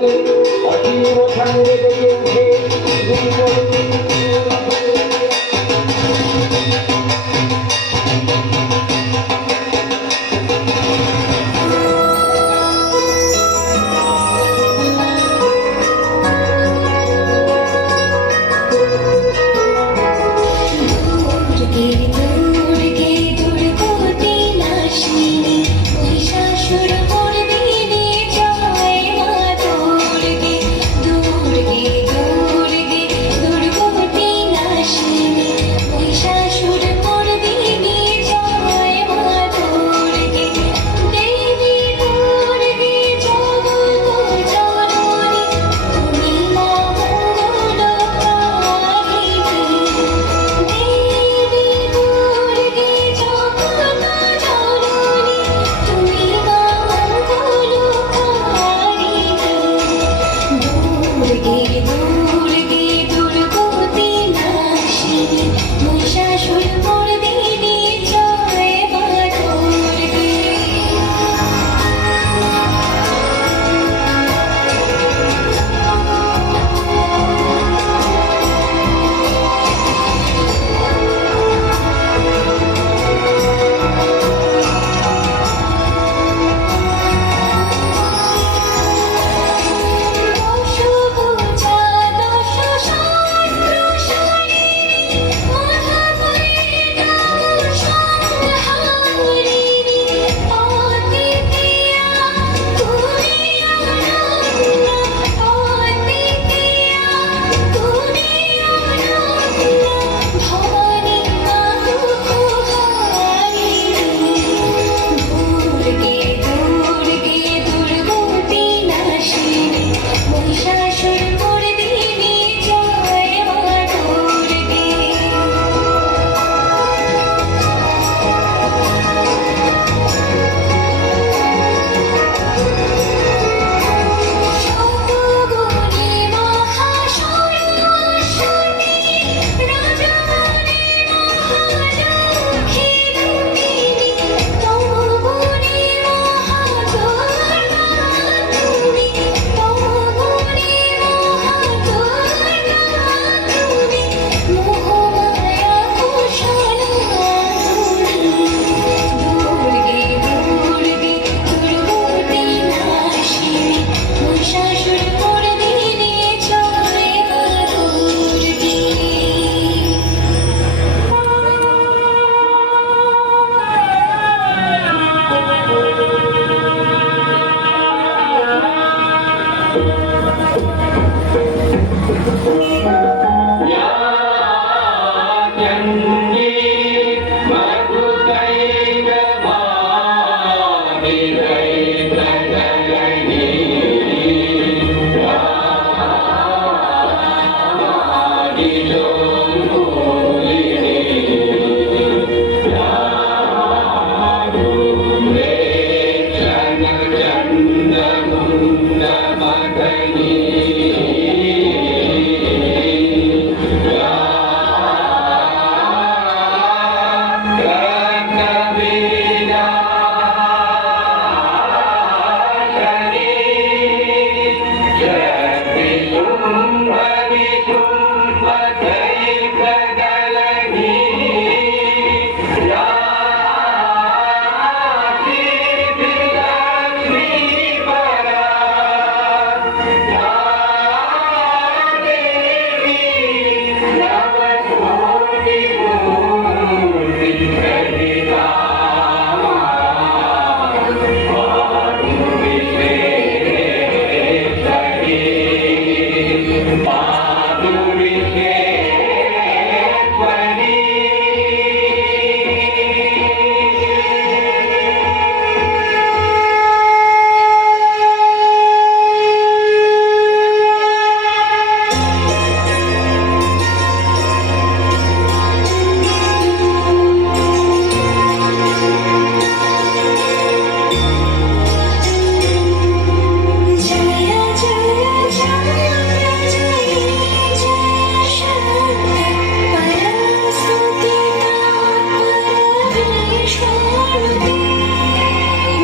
বলে অসীম ছন্দে বেজে উঠে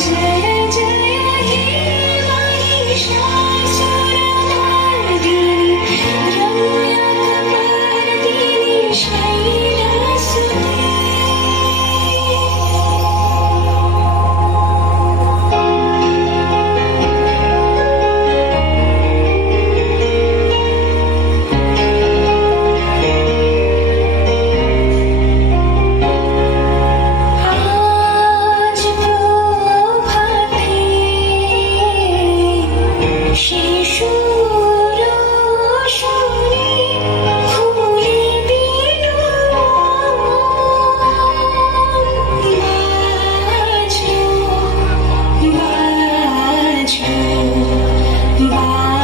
जय जय हे महिषासुर শিশুর শুনে খুলে দিল বাজলো বাজলো তোমার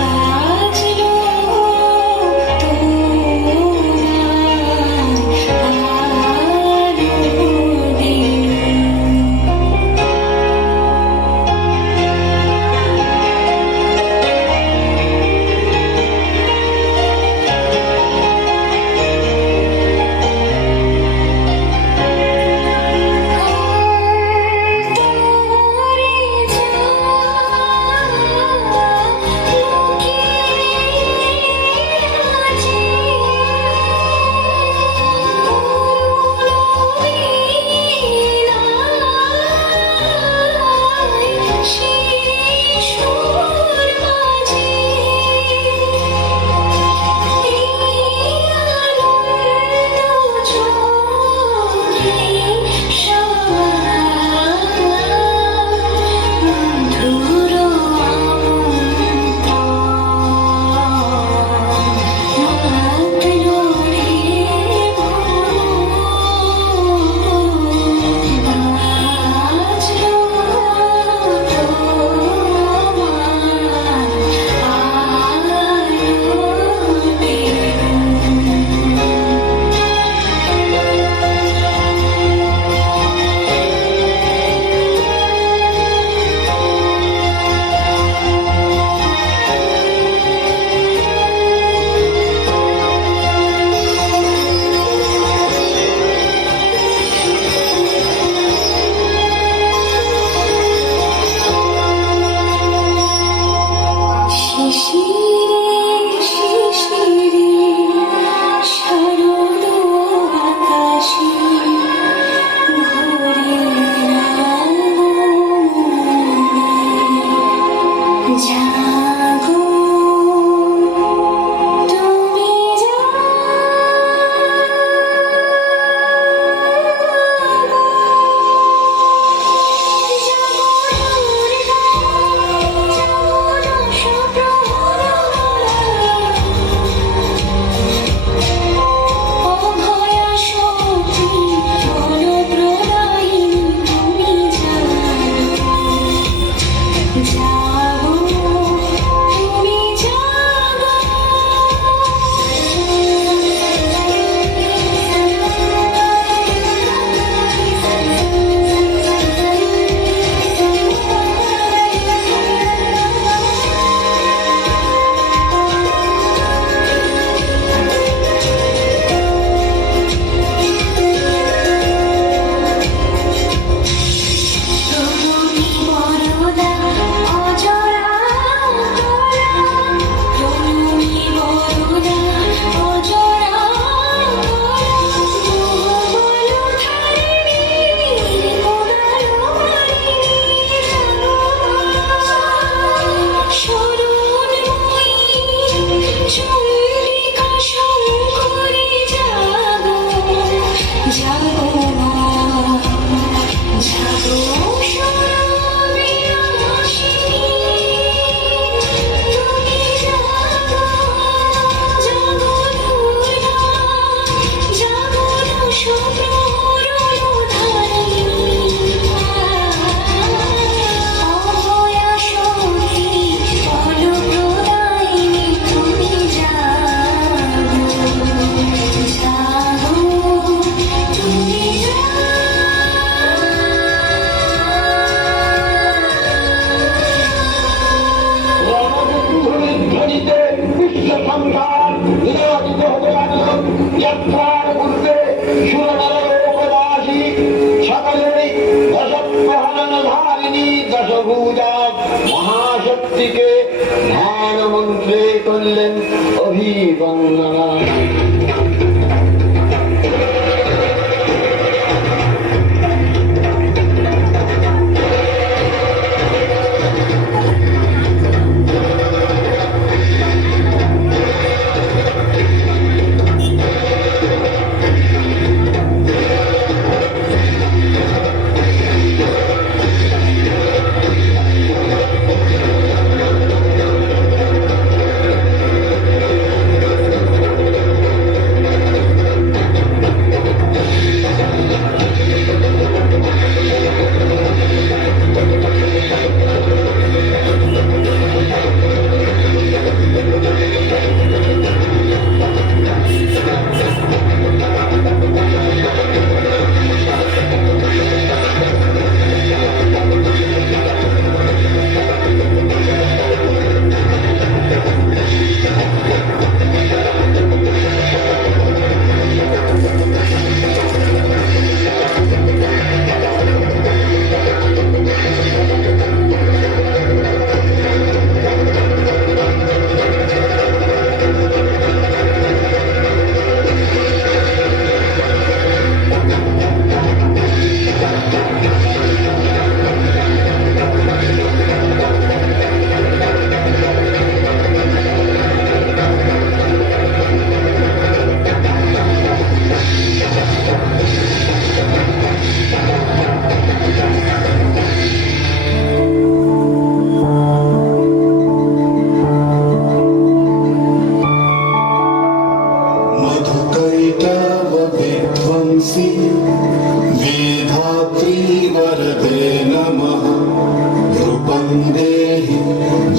আলো মহাশক্তিকে ধ্যান মন্ত্রে করলেন অভিবন্দনা।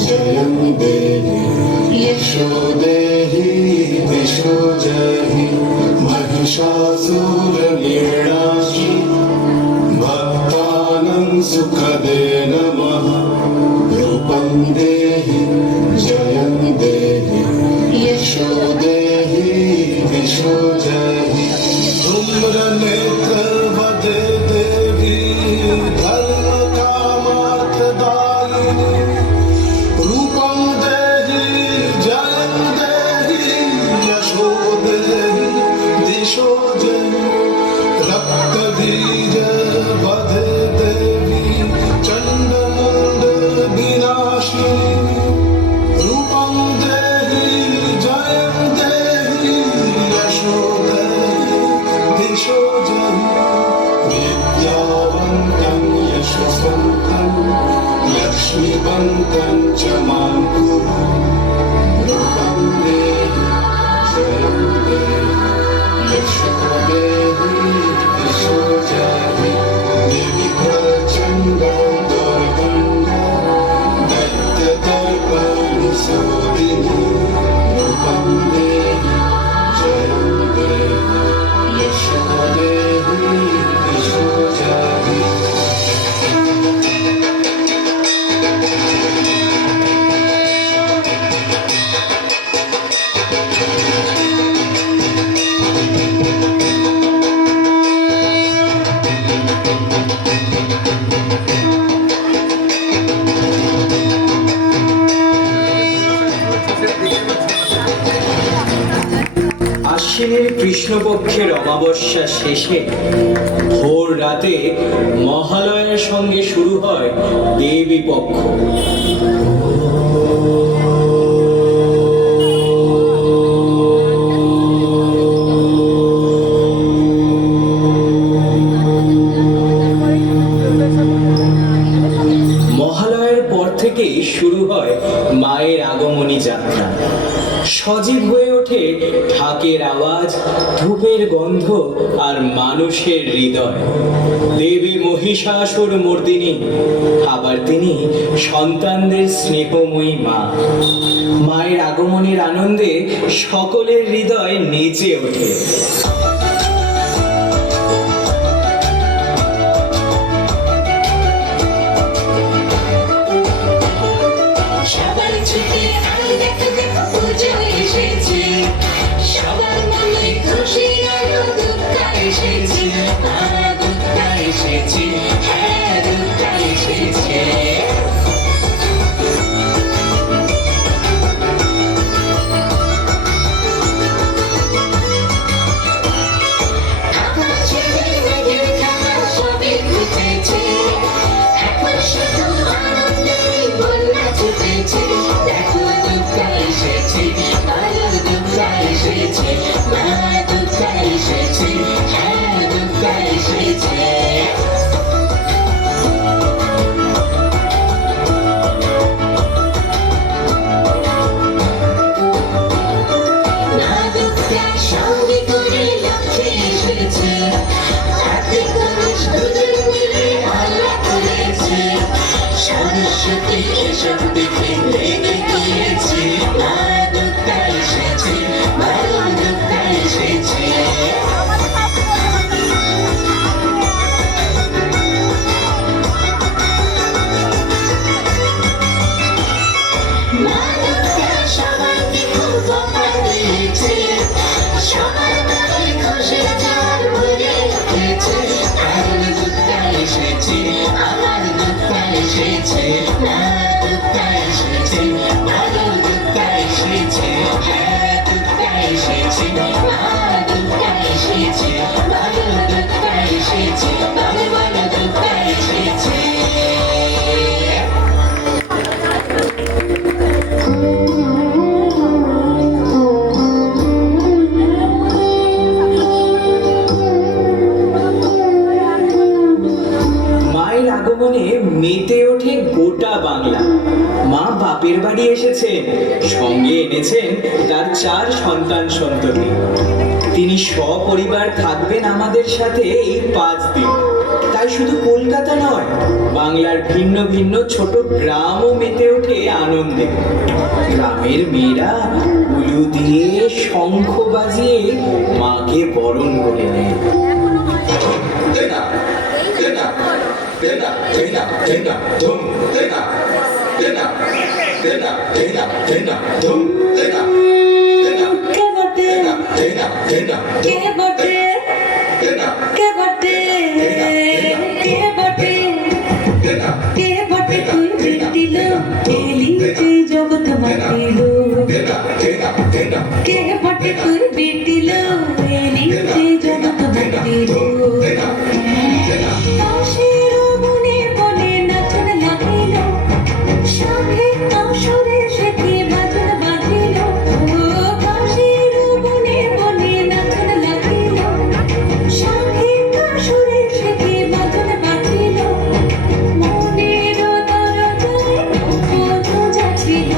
जयं देहि यशो देहि दिशो जहि महिषासुरनिर्णाशि भक्तानां सुखदे नमः रूपं देहि जयं देहि यशो देहि दिशो जहि धूम्रनेत्रवदे देवी धर्म कामार्थदायिनी रूपं देहि जयं देहि यशो देहि दिशो जहि रक्तबीज वधे देवी चण्डमुण्ड विनाशिनी रूपं देहि जयं देहि यशो देहि दिशो जहि विद्यावन्तं यशस्वन्तं लक्ष्मीवन्तं च मां कुरु रूपं देहि जयं देहि यशो देहि दिशो जहि देवि प्रचण्ड दुर्गण्ड दैत्यदर्पणिशोधिनी रूपं देहि जयं देहि यशो देहि दिशो जहि আশ্বিনের কৃষ্ণপক্ষের অমাবস্যা শেষে ভোর রাতে মহালয়ার সঙ্গে শুরু হয় দেবী পক্ষ। মহালয়ার পর থেকেই শুরু হয় মায়ের আগমনী যাত্রা। সজীব হয়ে ওঠে ঢাকের আওয়াজ, ধূপের গন্ধ আর মানুষের হৃদয়। দেবী মহিষাসুর মর্দিনী, আবার তিনি সন্তানদের স্নেহময়ী মা। মায়ের আগমনের আনন্দে সকলের হৃদয় নেচে ওঠে। সবার ছুটে আলো দেখো দেখো পুজো এসেছে, সবার মনে খুশি আলো দুঃখা এসেছে, দুঃখা এসেছে, হ্যাঁ দুঃখা এসেছে। আমার ছেলে মেয়েদের খেলা সবই ঘুচেছে, এখন শুধু আনন্দেরই বন্যা ছুটেছে। দেখো দুর্গা এসেছে, আলো দুর্গা এসেছে, মা দুর্গা এসেছে, হ্যাঁ দুর্গা এসেছে। মা দুর্গা সঙ্গে করে লক্ষ্মী এসেছে, হাতে কলস দুজন মিলে আল্লাহ করেছে। সরস্বতী এসব দেখে লেগে গিয়েছে, মা দুর্গা এসেছে, মা দুর্গা এসেছে। মা দুর্গা সবাইকে খুব বকা দিয়েছে, সবার মনে খুশির ঝড় ভরে উঠেছে। কারণ দুর্গা এসেছে, আমার দুর্গা এসেছে, মা দুর্গা এসেছে, ভালো দুর্গা এসেছে, হ্যাঁ দুর্গা এসেছে, মা দুর্গা এসেছে, ভালো দুর্গা এসেছে, ভালো ভালো দুর্গা এসেছে। মায়ের আগমনে মেতে ওঠে গোটা বাংলা। মা বাপের বাড়ি এসেছেন, সঙ্গে এনেছেন তার 4 সন্তান সন্ততি। তিনি সপরিবার থাকবেন আমাদের সাথে এই 5 দিন। তাই আর শুধু কলকাতা নয়, বাংলার ভিন্ন ভিন্ন ছোট গ্রামও মেতে ওঠে আনন্দে। গ্রামের মেয়েরা উলু দিয়ে শঙ্খ বাজিয়ে মাকে বরণ করে নেয়। তেনা তেনা তেনা তেনা তেনা ধুম তেনা তেনা তেনা তেনা তেনা ধুম তেনা তেনা কে বটে তেনা তেনা তেনা কে বটে তেনা কে বটে কে বটে তেনা কে বটে তুই বিটিল এলি যে জগৎ মাতিল তেনা তেনা তেনা কে বটে তুই বিটিল এলি যে জগৎ মাতিল তেনা তেনা কাশের বনে বনে নাচন লাগিল শাখে কাশরে শেখে বাজন বাঁধিল কাশের বনে বনে নাচন লাগিল শাখে কাশরে শেখে বাজন বাঁধিল মনের দরজায় গোপন যাচ্ছিল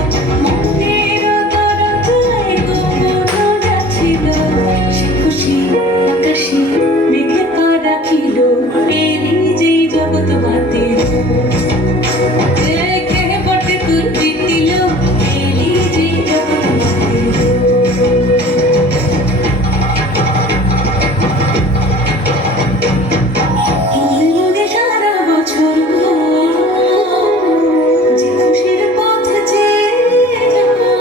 মনের দরজায় গোপন যাচ্ছিল সে খুশি আকাশে মেঘে পা রাখিল এলি যেই জগৎ মাতিল কে বটে তুই বিটিল এলি যেই জগৎ মাতিল মনে মনে সারা বছর যে খুশির পথ চেয়ে যাওয়া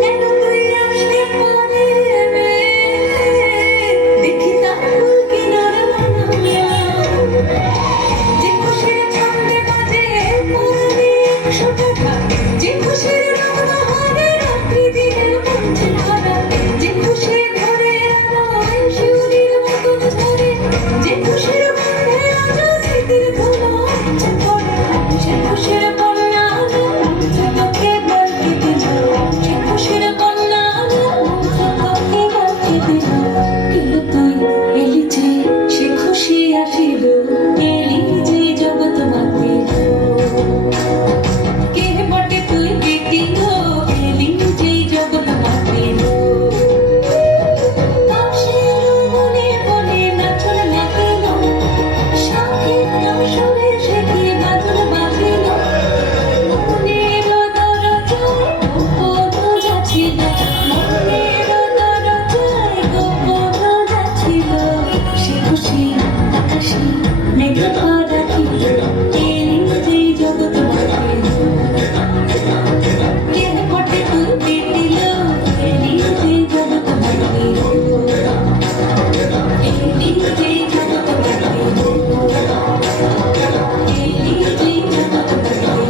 কেন তুই আসলে পরে দেখি তার ফুল কিনার বানাইয়া যে খুশির ছন্দে বাজে পড়বে 100 টাকা যে খুশির রংবাহারে রাত্রি দিনের মঞ্চে ভরা যে খুশি ভোরের আলোয় শিউরির মতন ঝরে যে খুশির গন্ধে আজ স্মৃতির ধুলো উঠছে পড়ে সে খুশির বন্যা তোকে বলকে দিল সে খুশির বন্যা তোকে বলকে দিল এলো তুই এলি যে সে খুশি আসিল এলি যে জগৎ মাতিল কে বটে তুই বিটিল এলি যে জগৎ মাতিল কাশের বনে বনে নাচন লাগিল শাখে কাশরে শেখে বাজন বাঁধিল মনের দরজায় গোপন যাচ্ছিল মনের দরজায় গোপন যাচ্ছিল সে খুশি আকাশে মেঘে পা রাখিল এলি যেই জগৎ মাতিল কে বটে তুই বিটিল এলি যেই জগৎ মাতিল এলি যেই জগৎ মাতিল এলি যেই জগৎ মাতিল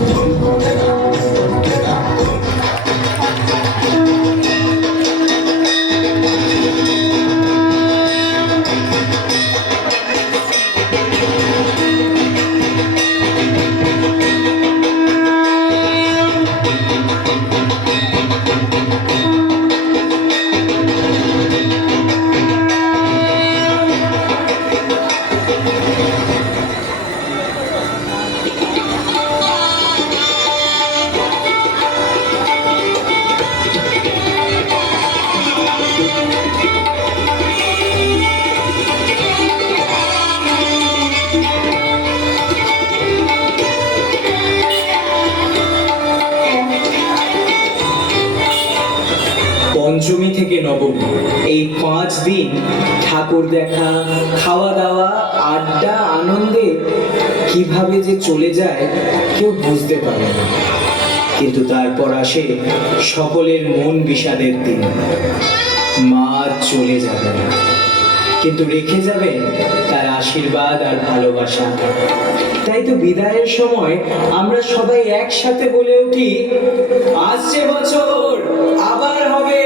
পঞ্চমী থেকে নবমী এই 5 দিন ঠাকুর দেখা, খাওয়া দাওয়া, আড্ডা, আনন্দে কিভাবে যে চলে যায় কেউ বুঝতে পারে না। কিন্তু তারপর আসে সকলের মন বিষাদের দিন। মা চলে যাবে না, কিন্তু রেখে যাবেন তার আশীর্বাদ আর ভালোবাসা। তাই তো বিদায়ের সময় আমরা সবাই একসাথে বলে উঠি, আসছে বছর আবার হবে।